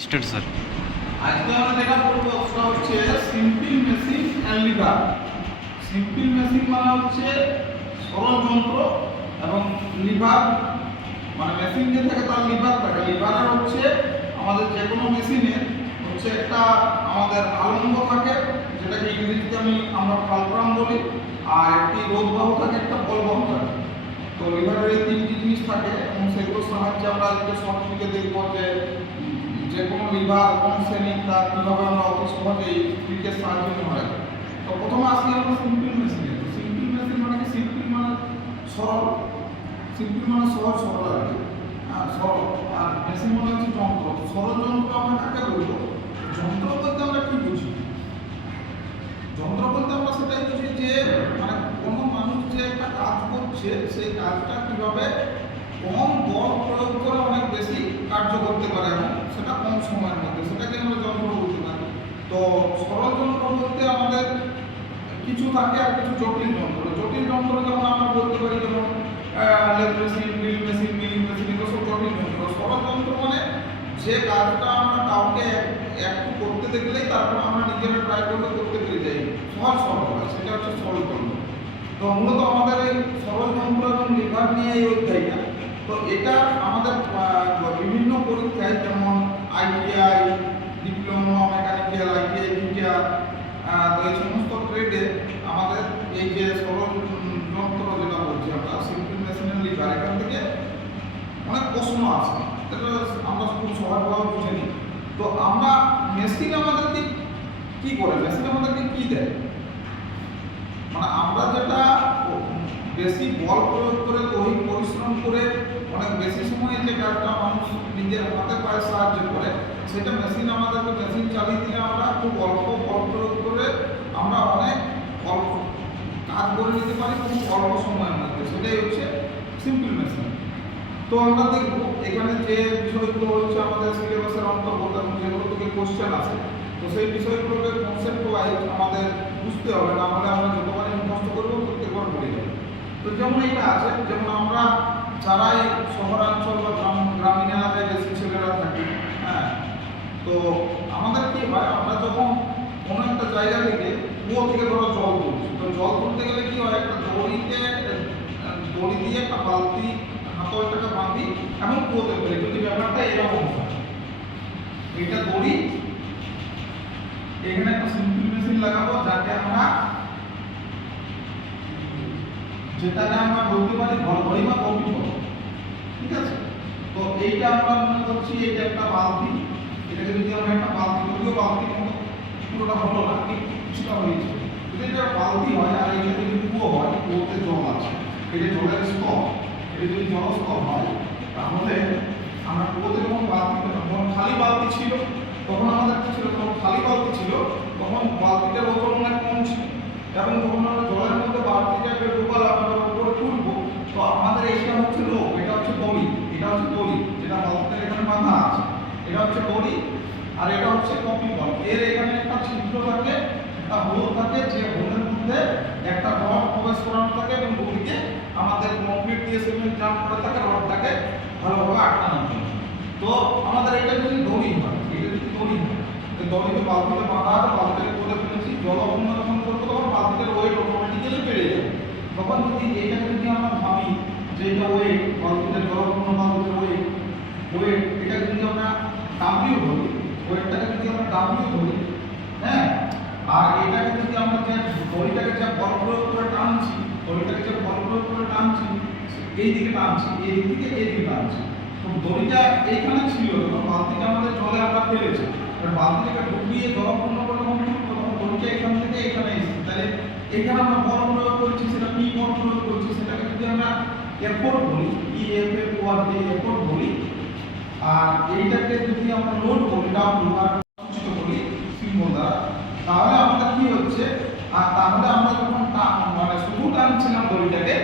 Start sir. আজকে আমরা যেটা পড়বো সেটা হচ্ছে simple machine and liver. Simple machine মানে হচ্ছে সরল যন্ত্র এবং লিভার মানে মেশিন যে থাকে তার লিভার থাকে। লিভার হচ্ছে আমাদের যে কোনো মেশিনে হচ্ছে একটা আমাদের আলম্ব থাকে, যেটাকে ইংরেজিতে আমরা ফালক্রাম বলি, আর একটি রোধবাহু থাকে, একটা বলবাহু থাকে। তো লিভারের এই তিনটি জিনিস থাকে এবং সেগুলোর সাহায্যে আমরা আজকে সবথেকে দেখবো যে কোনো লিভার কোন শ্রেণী তার কীভাবে আমরা অতি সহজেই ট্রিকের সাহায্যে হয়। তো প্রথমে আসি আমরা সিম্পল মেশিনে। তো সিম্পল মেশিন মানে কি? সিম্পল মানে সরল, সিম্পল মানে সহজ সরল আর কি, সরল। আর মেশিন মানে হচ্ছে যন্ত্র। সরল যন্ত্র আমরা কাকে বলবো? যন্ত্র বলতে আমরা কি বুঝি? যন্ত্র বলতে আমরা সেটাই বুঝি যে মানে কোনো মানুষ যে একটা কাজ করছে সেই কাজটা কিভাবে কম বল প্রয়োগ করে অনেক বেশি কার্য করতে পারে এবং সেটা কম সময়ের মধ্যে, সেটাকে আমরা যন্ত্র বলতে পারি। তো সরল যন্ত্র বলতে আমাদের কিছু থাকে আর কিছু জটিল যন্ত্র। জটিল যন্ত্র যেমন আমরা বলতে পারি যেমন lathe machine, drill machine, milling machine, এগুলো সব জটিল যন্ত্র। সরল যন্ত্র মানে যে কাজটা আমরা কাউকে একটু করতে দেখলেই তারপর আমরা নিজেরা ট্রাই করলে করতে পেরে যাই, সহজ সরল হয়, সেটা হচ্ছে সরল যন্ত্র। তো মূলত আমাদের এই সরল যন্ত্র এবং লিভার নিয়ে এই অধ্যায়টা। তো এটা আমাদের বিভিন্ন পরীক্ষায় যেমন ITI, diploma mechanical, ITI, BTR, তো এই সমস্ত ট্রেডে আমাদের এই যে সরল যন্ত্র যেটা বলছি আমরা সিম্পল মেশিন এন্ড লিভার, এখান থেকে অনেক প্রশ্ন আছে, যেটা আমরা খুব সহজভাবে বুঝে নিই। তো আমরা মেশিন আমাদেরকে কি করে, মেশিন আমাদেরকে কি দেয়? মানে আমরা যেটা বেশি বল প্রয়োগ করে দৈহিক পরিশ্রম করে অনেক বেশি সময়ে যে কাজটা মানুষ নিজের হাতে পায়ে সাহায্য করে, সেটা মেশিন আমাদেরকে, মেশিন চালিয়ে দিলে আমরা খুব অল্প বল প্রয়োগ করে আমরা অনেক অল্প কাজ করে নিতে পারি খুব অল্প সময়ের মধ্যে, সেটাই হচ্ছে সিম্পল মেশিন। তো আমরা দেখব এখানে যে বিষয়গুলো হচ্ছে আমাদের সিলেবাসের অন্তর্গত এবং যেগুলো থেকে কোশ্চেন আছে, তো সেই বিষয়গুলোকে কনসেপ্ট ওয়াইজ আমাদের বুঝতে হবে, না হলে আমরা যতবারই মুখস্থ করবো প্রত্যেকবার ভুলে যাবো। তো যেমন এটা আছে, যেমন আমরা যারাই শহরাঞ্চল বা গ্রামীণ এলাকায় বেশি ছেলেরা থাকি, হ্যাঁ, তো আমাদের কি হয়, আমরা যখন কোনো একটা জায়গা থেকে কুয়ো থেকে ধরো জল তুলছি, তো জল তুলতে গেলে কি হয়, একটা দড়ি দিয়ে একটা বালতি হাতলটাকে বাঁধি এবং কুয়োতে ফেলি। যদি ব্যাপারটা এরকম হয়, এটা দড়ি, এখানে একটা সিম্পল মেশিন লাগাবো যেটাকে আমরা বলতে পারি ঘড়ঘড়ি বা কপি কল, ঠিক আছে? তো এইটা আমরা মনে করছি এটা একটা বালতি, এটাকে যদি আমরা একটা বালতি, যদিও বালতি পুরোটা হলো না, কিছুটা হয়েছে, যদি এটা বালতি হয় আর এটা যদি কুয়ো হয়, কুয়োতে জল আছে, এটা জলের স্তর, এটা যদি জলস্তর হয়, তাহলে আমরা কুয়োতে যখন বালতি, যখন খালি বালতি ছিল তখন আমাদের কি ছিল, যখন খালি বালতি ছিল তখন বালতিটার ওজন অনেক কম ছিল, এবং যখন আমরা জলের মধ্যে বালতিটাকে ডুবালাম আমরা উপরে তুলবো, তো আমাদের এইটা হচ্ছে লোক, এটা হচ্ছে দড়ি, এটা হচ্ছে দড়ি যেটা বালতিটার এখানে বাঁধা আছে, এটা হচ্ছে দড়ি। আর এটা হচ্ছে কপি কল, এর এখানে একটা ছিদ্র থাকে, একটা হোল থাকে, যে হোলের মধ্যে একটা রড প্রবেশ করানো থাকে এবং দড়িতে আমাদের কংক্রিট দিয়ে সিমেন্ট জাম করে থাকে রডটাকে ভালোভাবে আটকানোর জন্য। তো আমাদের এটা যদি দড়ি হয়, এটা যদি দড়ি হয়, তো দড়িতে বালতিতে বাঁধা আছে, বালতিটাকে করে ফেলেছি, জল অপূর্ণ যখন করবো তখন বালতিটার ওয়েট অটোমেটিক্যালি বেড়ে যাবে। তখন যদি এইটাকে যদি আমরা ভাবি যে এটা ওয়েট, বালতিটার জল অপূর্ণ বালতিটার ওয়েট, এটাকে যদি আমরা ডাব্লিউ ধরি, ওয়েটটাকে যদি আমরা ডাব্লিউ ধরি, হ্যাঁ, আর এটাকে যদি আমরা যে দড়িটাকে যে বল প্রয়োগ করে টানছি, দড়িটাকে যে বল প্রয়োগ করে টানছি, এই দিকে টানছি, এই দিক থেকে এই দিকে টানছি, তো দড়িটা এইখানে ছিল যখন বালতিটা আমাদের জলে আমরা ফেলেছি, এবার বালতিটাকে ডুবিয়ে জলপূর্ণ করে যখন তুলবো তখন দড়িটা এখান থেকে এখানে এসেছে, তাহলে এখানে আমরা বল প্রয়োগ করছি, সেটা কি বল প্রয়োগ করছি, সেটাকে যদি আমরা এফোর্ট বলি, এফোর্ট বলি, আর এইটাকে যদি আমরা লোড বলি, ডাব্লিউ আর সূচিত করি সিম্বল দ্বারা, তাহলে আমাদের কি হচ্ছে, আর তাহলে আমরা যখন মানে শুধু টানছিলাম দড়িটাকে,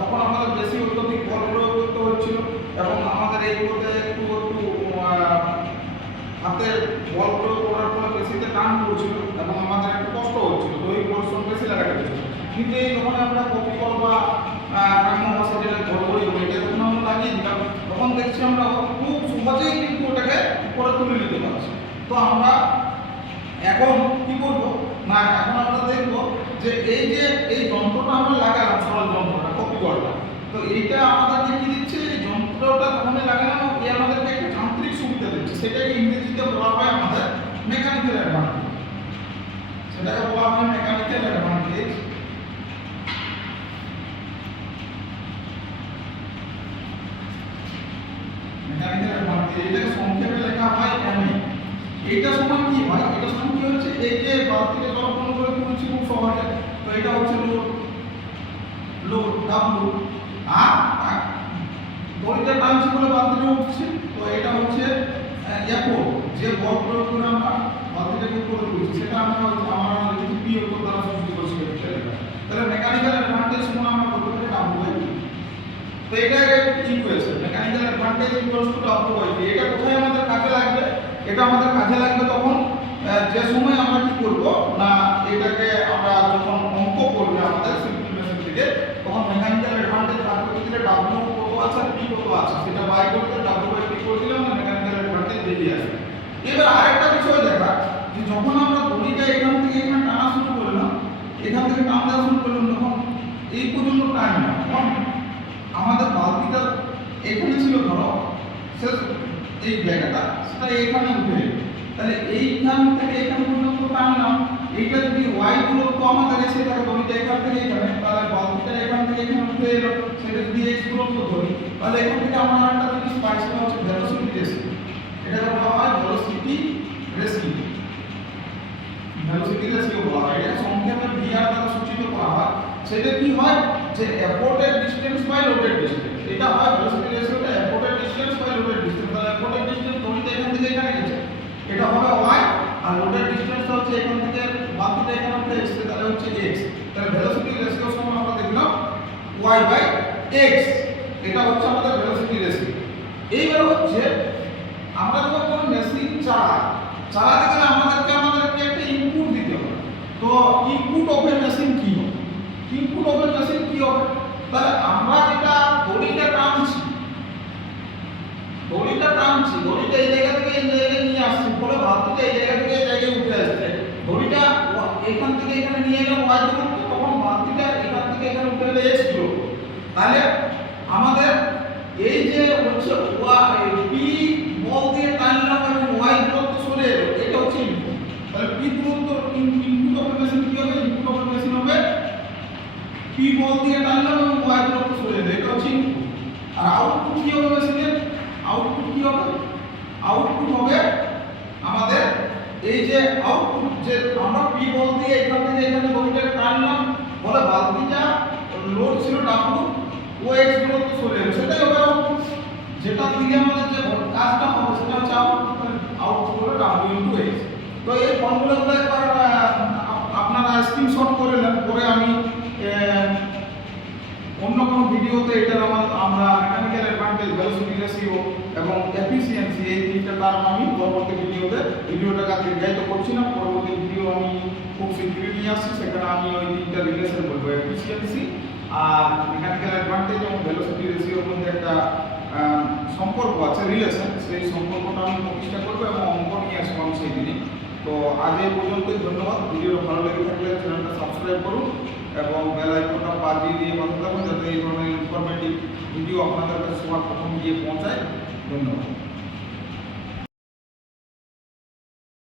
তখন আমাদের বেশি অত্যধিক বল প্রয়োগ করতে হচ্ছিল এবং আমাদের এইগুলোতে একটু হাতে বল প্রয়োগ করার ফলে বেশিতে টান পড়ছিল এবং আমাদের একটু কষ্ট হচ্ছিল, দৈহিক পরিশ্রম বেশি লাগাতে হচ্ছিল। কিন্তু এই যখন আমরা কপি কল বা গ্রাম্য ভাষা যেটা ঘড়ঘড়ি বলি, এটা যখন আমরা লাগিয়ে দিলাম তখন দেখছি আমরা খুব সহজেই কিন্তু ওটাকে উপরে তো আমরা এখন কি করব না, এখন আমরা দেখব যে এই যন্ত্রটা আমরা লাগালাম, সরল যন্ত্রটা কপি করলাম। তো এইটা আমাদেরকে কি দিচ্ছে, এই যন্ত্রটা যখনই লাগালাম এই আমাদেরকে একটা যান্ত্রিক সুবিধা দিচ্ছে, সেটাকে ইংরেজিতে বলা হয় আমাদের মেকানিক্যাল অ্যাডভান্টেজ। সেটাকে বলা হয় মেকানিক্যাল অ্যাডভান্টেজ। মেকানিক্যাল অ্যাডভান্টেজ এটাকে সংক্ষেপে লেখা হয় এমএ। এইটা সমান কি হয়, এটা সমান কি হচ্ছে, এই যে বালতিকে জল পূর্ণ করে তুলছি খুব সহজে, তো এটা হচ্ছে লোড ডাব্লিউ, আর দড়িটা টানছি বলে বালতিটা উঠছে, তো এটা হচ্ছে এফোর্ট, যে বল প্রয়োগ করে আমরা বালতিটাকে উপরে তুলছি, সেটা আমরা যদি পি উপর দ্বারা সূচিত করছি। তাহলে মেকানিক্যাল অ্যাডভান্টেজ সমান আমরা বলতে পারি ডাব্লিউ বাই পি। তো এটা equation, mechanical advantage equals to W by P. এটা কোথায় আমাদের কাজে লাগবে, এটা আমাদের কাজে লাগবে তখন যে সময় আমরা কি করব না, এটাকে আমরা যখন অঙ্ক করবে আমাদের সিম্পল মেথড থেকে, তখন মেকানিক্যাল অ্যাডভান্টেজ বার করতে দিলে ডাব্লিউ কত আছে আর পি কত আছে সেটা বাই করতে ডাব্লিউ বাই পি করে দিলে আমরা মেকানিক্যাল অ্যাডভান্টেজ বেরিয়ে আসবে। এবার আরেকটা বিষয় দেখা, যে যখন আমরা দড়িটা এখান থেকে এখানে টানা শুরু করলাম, এখান থেকে টান দেওয়া শুরু করলাম, তখন এই পর্যন্ত টানলাম, তখন আমাদের বালতিটা এখানে ছিল, ধরো শেষ এই জায়গাটা, সেটা এখানে উঠে গেল। তাহলে এইখান থেকে এখান পর্যন্ত টানলাম, এইটা যদি ওয়াই দূরত্ব আমাদের এসে থাকে দড়িটা এখান থেকে এখানে, তাহলে বালতিটা এখান থেকে এখানে উঠে এলো, সেটা যদি এক্স দূরত্ব ধরি, তাহলে এখান থেকে আমরা আরেকটা জিনিস পাই, সেটা হচ্ছে ভেলোসিটি রেশিও। এটাকে বলা হয় ভেলোসিটি রেশিও। ভেলোসিটি রেশিও বলা হয়, এটা সংক্ষেপে ভিআর দ্বারা সূচিত করা হয়। সেটা কি হয়, যে efforted distance by loaded distance. এটা হয় ভেলোসিটি রেশিওটা efforted distance by loaded distance. তাহলে এফোর্টেড ডিসটেন্স দড়িটা এখান থেকে এখানে গেছে, এটা হবে y, আর লোডেড ডিসটেন্সটা হচ্ছে এখান থেকে বালতিটা এখানে উঠে এসেছে, তাহলে হচ্ছে x। তাহলে ভেলোসিটি রেশিও সমান আমরা দেখলাম y বাই x। এটা হচ্ছে আমাদের ভেলোসিটি রেশিও। এইবার হচ্ছে আমরা যখন কোনো মেশিন চালাতে গেলে আমাদেরকে একটা ইনপুট দিতে হবে। তো ইনপুট অফ এ মেশিন কি হবে, ইনপুট অফ এ মেশিন কি হবে, তাহলে আমরা যেটা দড়িটা টানছি, দড়িটা এই জায়গা থেকে এই জায়গায় নিয়ে আসছি, ফলে বালতিটা এই জায়গা থেকে এই জায়গায় উঠে আসছে। দড়িটা এখান থেকে এখানে নিয়ে গেলাম y দূরত্ব, তখন বালতিটা এখান থেকে এখানে উঠে গেলে x দূরত্ব। তাহলে আমাদের এই যে হচ্ছে p বল দিয়ে টানলাম এবং y দূরত্ব সরে এলো, এটা হচ্ছে ইনপুট। তাহলে p দূরত্ব ইনপুট অফ মেশিন কি হবে, ইনপুট অফ মেশিন হবে p বল দিয়ে টানলাম এবং y দূরত্ব সরে এলো, এটা হচ্ছে ইনপুট। আর আউটপুট কি হবে মেশিনের, আউটপুট কি হবে, আউটপুট হবে আমাদের এই যে আউটপুট, যে আমরা p বল দিয়ে এখান থেকে এখানে দড়িটা টানলাম, বলে বালতিটা লোড ছিল w, ও x দূরত্ব সরে এলো, সেটাই হবে আউটপুট। যেটা দিয়ে আমাদের যে কাজটা হবে সেটা হচ্ছে আউটপুট হবে w * x। তো এই ফর্মুলাগুলো একবার আপনারা স্ক্রিনশট করে নেন, পরে আমি অন্য কোনো ভিডিওতে এটার আমরা মেকানিক্যাল অ্যাডভান্টেজ, ভেলোসিটি রেশিও এবং এফিসিয়েন্সি এই তিনটা টার্ম আমি পরবর্তী ভিডিওটাকে দীর্ঘায়িত করছি না, পরবর্তী ভিডিও আমি খুব শীঘ্রই নিয়ে আসছি, সেখানে আমি ওই তিনটা রিলেশন বলবো, এফিসিয়েন্সি আর মেকানিক্যাল অ্যাডভান্টেজ এবং ভেলোসিটি রেশিওর মধ্যে একটা সম্পর্ক আছে, রিলেশন, সেই সম্পর্কটা আমি প্রতিষ্ঠা করবো এবং অঙ্ক নিয়ে আসবো আমি সেই দিনই। তো আজ এই পর্যন্তই, ধন্যবাদ। ভিডিও ভালো লেগে থাকলে চ্যানেলটা সাবস্ক্রাইব করুন এবং বেল আইকনটা বাজিয়ে দিয়ে পাশে থাকুন, যাতে এই ধরনের ইনফরমেটিভ ভিডিও আপনাদের কাছে সবার প্রথম গিয়ে পৌঁছায়। ধন্যবাদ।